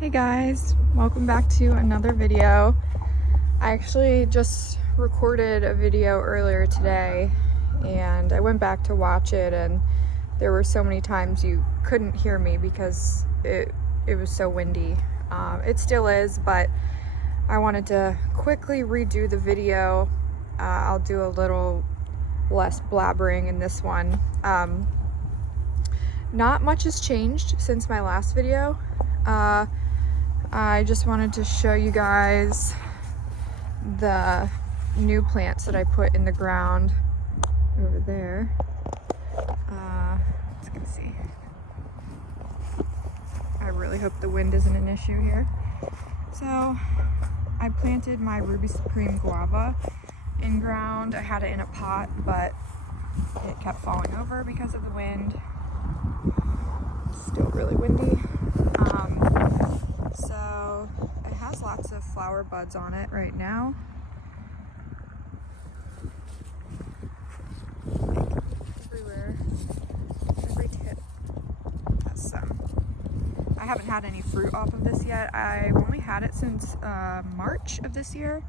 Hey guys, welcome back to another video. I actually just recorded a video earlier today and I went back to watch it, and there were so many times you couldn't hear me because it was so windy. It still is, but I wanted to quickly redo the video. I'll do a little less blabbering in this one. Not much has changed since my last video. I just wanted to show you guys the new plants that I put in the ground over there. Let's go see. I really hope the wind isn't an issue here. So I planted my Ruby Supreme guava in ground. I had it in a pot, but it kept falling over because of the wind. It's still really windy. So it has lots of flower buds on it right now. Like everywhere, every tip has some. I haven't had any fruit off of this yet. I've only had it since March of this year,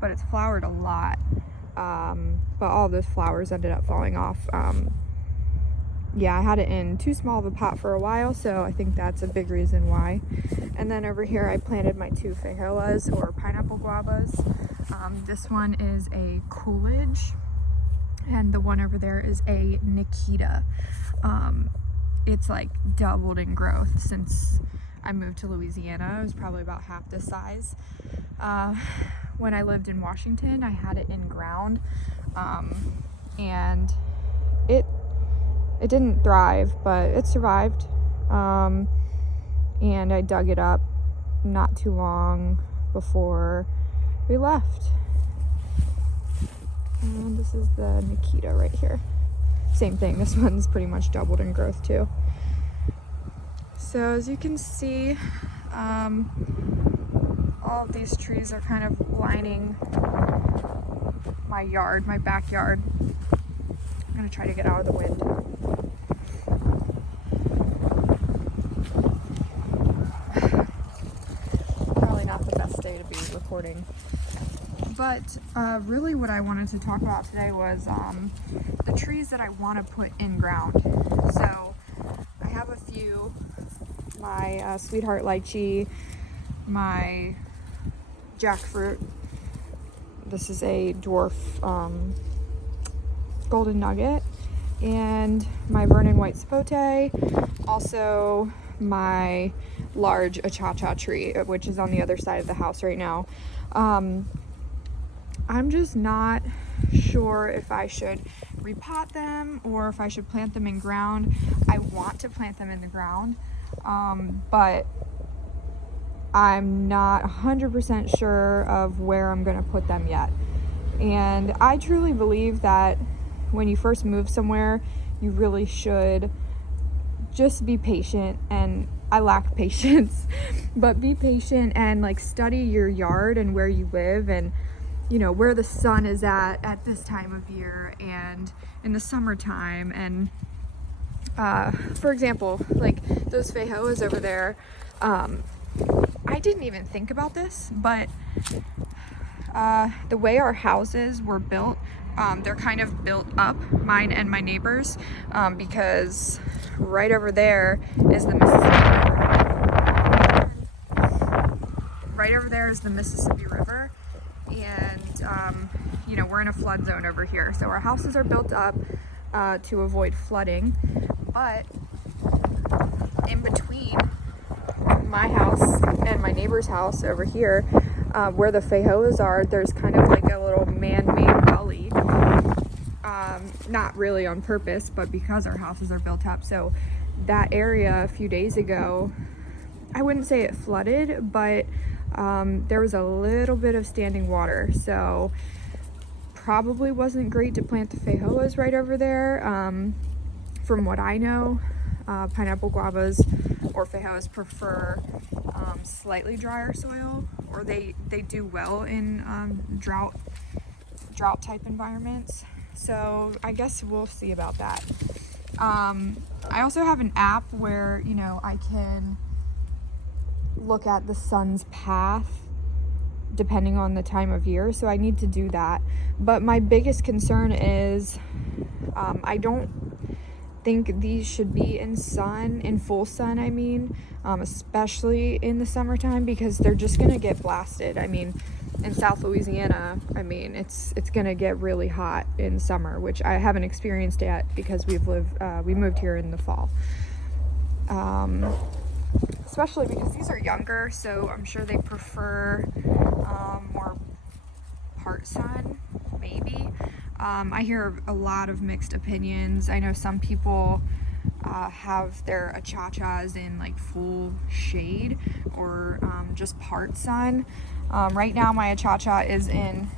but it's flowered a lot. But all those flowers ended up falling off. Yeah, I had it in too small of a pot for a while, so I think that's a big reason why. And then over here I planted my two feijoas, or pineapple guavas. This one is a Coolidge, and the one over there is a Nikita. It's like doubled in growth since I moved to Louisiana. It was probably about half this size. When I lived in Washington, I had it in ground, and it didn't thrive, but it survived. And I dug it up not too long before we left. And this is the Nikita right here. Same thing, this one's pretty much doubled in growth too. So as you can see, all of these trees are kind of lining my yard, my backyard. I'm gonna try to get out of the wind. Probably not the best day to be recording. But really what I wanted to talk about today was the trees that I want to put in ground. So I have a few. My sweetheart lychee, my jackfruit. This is a dwarf golden nugget, and my Vernon white sapote, also my large achacha tree, which is on the other side of the house right now. I'm just not sure if I should repot them or if I should plant them in ground. I want to plant them in the ground, but I'm not 100% sure of where I'm going to put them yet. And I truly believe that when you first move somewhere, you really should just be patient. And I lack patience, but be patient and like study your yard and where you live, and you know where the sun is at this time of year and in the summertime. And for example, like those feijoas over there, I didn't even think about this, but the way our houses were built, they're kind of built up, mine and my neighbors, because right over there is the Mississippi River. Right over there is the Mississippi River, and you know, we're in a flood zone over here, so our houses are built up to avoid flooding. But in between my house and my neighbor's house over here, where the feijoas are, there's kind of like a little man-made gully. Not really on purpose, but because our houses are built up. So that area a few days ago, I wouldn't say it flooded, but there was a little bit of standing water. So probably wasn't great to plant the feijoas right over there. From what I know, pineapple guavas or feijoas prefer slightly drier soil, or they do well in drought type environments. So I guess we'll see about that. I also have an app where, you know, I can look at the sun's path depending on the time of year, so I need to do that. But my biggest concern is I don't think these should be in full sun, I mean, especially in the summertime, because they're just gonna get blasted. I mean, in South Louisiana, I mean, it's gonna get really hot in summer, which I haven't experienced yet because we moved here in the fall. Especially because these are younger, so I'm sure they prefer more part sun, maybe. I hear a lot of mixed opinions. I know some people have their achachas in like full shade or just part sun. Right now my achacha is in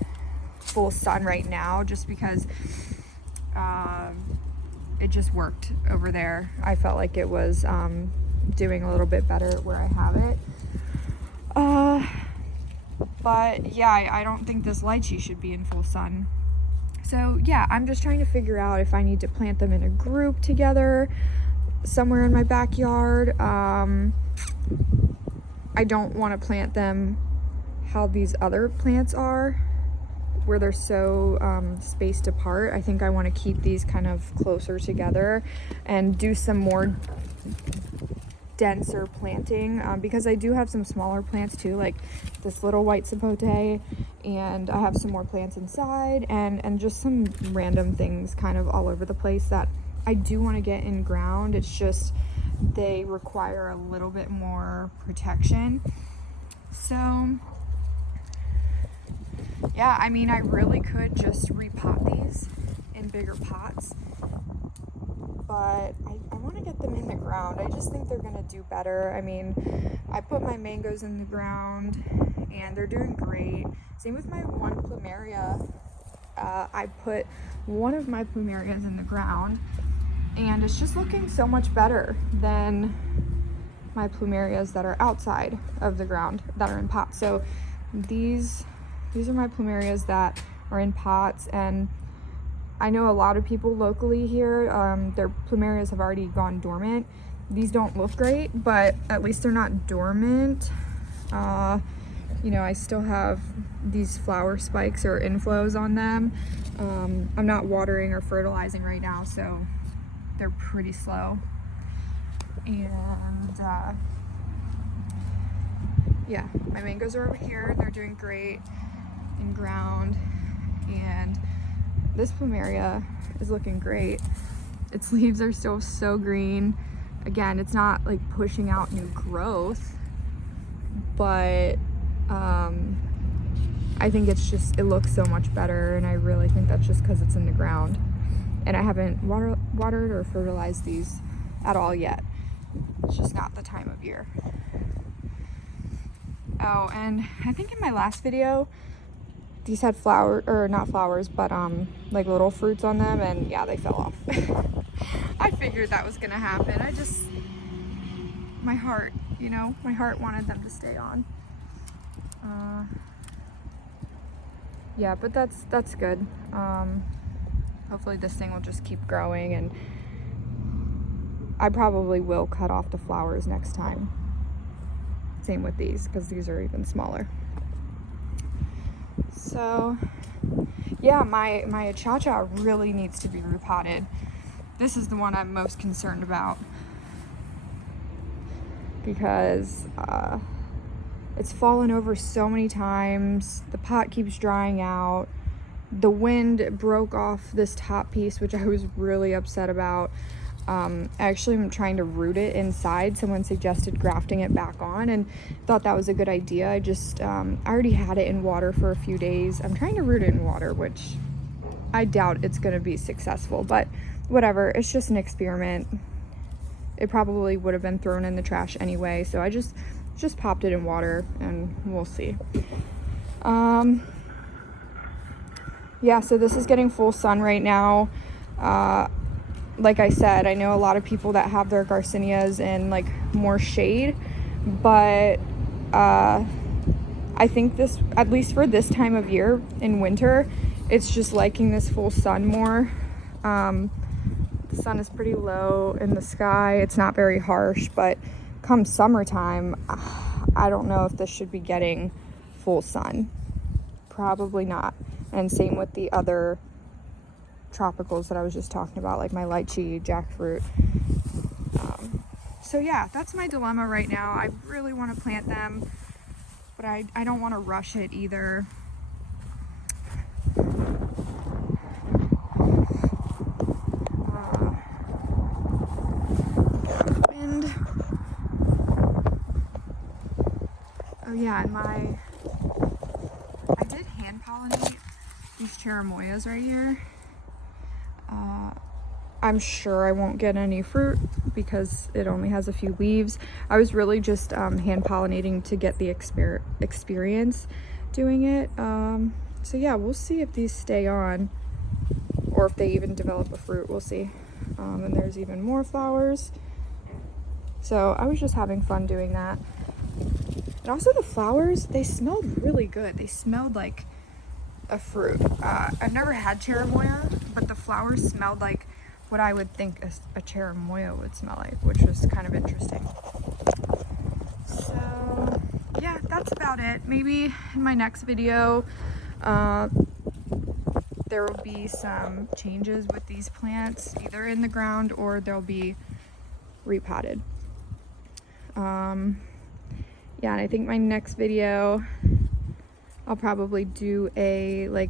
full sun right now just because it just worked over there. I felt like it was doing a little bit better where I have it. But yeah, I don't think this lychee should be in full sun. So yeah, I'm just trying to figure out if I need to plant them in a group together somewhere in my backyard. I don't want to plant them how these other plants are, where they're so spaced apart. I think I want to keep these kind of closer together and do some more denser planting, because I do have some smaller plants too, like this little white sapote, and I have some more plants inside, and just some random things kind of all over the place that I do want to get in ground. It's just they require a little bit more protection. So yeah, I mean, I really could just repot these in bigger pots, but I want to get them in the ground. I just think they're going to do better. I mean, I put my mangoes in the ground and they're doing great. Same with my one plumeria. I put one of my plumerias in the ground and it's just looking so much better than my plumerias that are outside of the ground that are in pots. So these are my plumerias that are in pots, and I know a lot of people locally here, their plumerias have already gone dormant. These don't look great, but at least they're not dormant. You know, I still have these flower spikes or inflows on them. I'm not watering or fertilizing right now, so they're pretty slow. And yeah, my mangoes are over here and they're doing great in ground. And this plumeria is looking great. Its leaves are still so green. Again, it's not like pushing out new growth, but I think it's just, it looks so much better, and I really think that's just because it's in the ground. And I haven't watered or fertilized these at all yet. It's just not the time of year. Oh, and I think in my last video, these had not flowers, but like little fruits on them, and yeah, they fell off. I figured that was gonna happen. My heart, you know, my heart wanted them to stay on. Yeah, but that's good. Hopefully this thing will just keep growing, and I probably will cut off the flowers next time. Same with these, because these are even smaller. So yeah, my achacha really needs to be repotted. This is the one I'm most concerned about because it's fallen over so many times. The pot keeps drying out. The wind broke off this top piece, which I was really upset about. Actually, I'm trying to root it inside. Someone suggested grafting it back on and thought that was a good idea. I already had it in water for a few days. I'm trying to root it in water, which I doubt it's going to be successful, but whatever. It's just an experiment. It probably would have been thrown in the trash anyway, so I just popped it in water and we'll see. Yeah, so this is getting full sun right now. Like I said, I know a lot of people that have their garcinias in like more shade, but I think this, at least for this time of year in winter, it's just liking this full sun more. The sun is pretty low in the sky. It's not very harsh, but come summertime, I don't know if this should be getting full sun. Probably not. And same with the other tropicals that I was just talking about, like my lychee, jackfruit. So yeah, that's my dilemma right now. I really want to plant them, but I don't want to rush it either. Wind. Oh yeah, and I did hand pollinate these cherimoyas right here. I'm sure I won't get any fruit because it only has a few leaves. I was really just hand pollinating to get the experience doing it. So yeah, we'll see if these stay on or if they even develop a fruit. We'll see. And there's even more flowers. So I was just having fun doing that. And also the flowers, they smelled really good. They smelled like a fruit. I've never had cherimoya, but the flowers smelled like what I would think a cherimoya would smell like, which was kind of interesting. So yeah, that's about it. Maybe in my next video, there will be some changes with these plants, either in the ground or they'll be repotted. Yeah, and I think my next video, I'll probably do a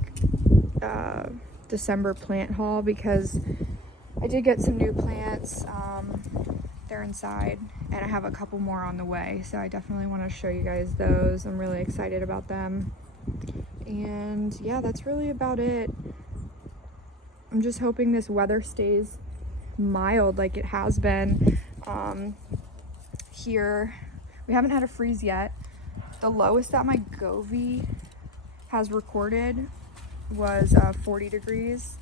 December plant haul because I did get some new plants. They're inside and I have a couple more on the way, so I definitely want to show you guys those. I'm really excited about them. And yeah, that's really about it. I'm just hoping this weather stays mild like it has been. Here we haven't had a freeze yet. The lowest that my Govee has recorded was 40 degrees.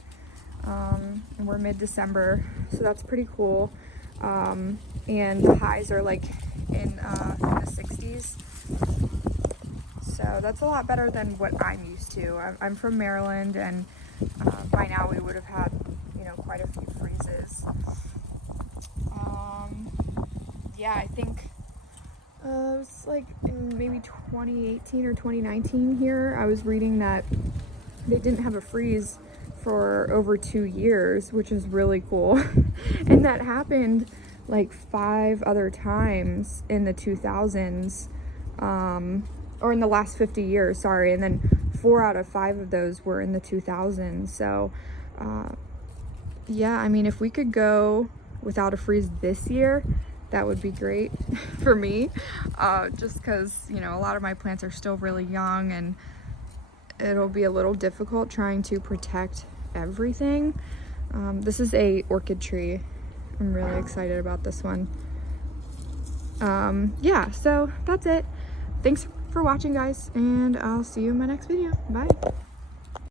And we're mid-December, so that's pretty cool. And the highs are like in the 60s. So that's a lot better than what I'm used to. I'm from Maryland, and by now we would have had, you know, quite a few freezes. Yeah, I think it was like in maybe 2018 or 2019 here, I was reading that they didn't have a freeze for over 2 years, which is really cool. And that happened like 5 other times in the 2000s, or in the last 50 years, sorry. And then 4 out of 5 of those were in the 2000s. So yeah, I mean, if we could go without a freeze this year, that would be great for me, just because, you know, a lot of my plants are still really young and it'll be a little difficult trying to protect everything. This is a orchid tree. I'm really excited about this one. Yeah, so that's it. Thanks for watching, guys, and I'll see you in my next video. Bye.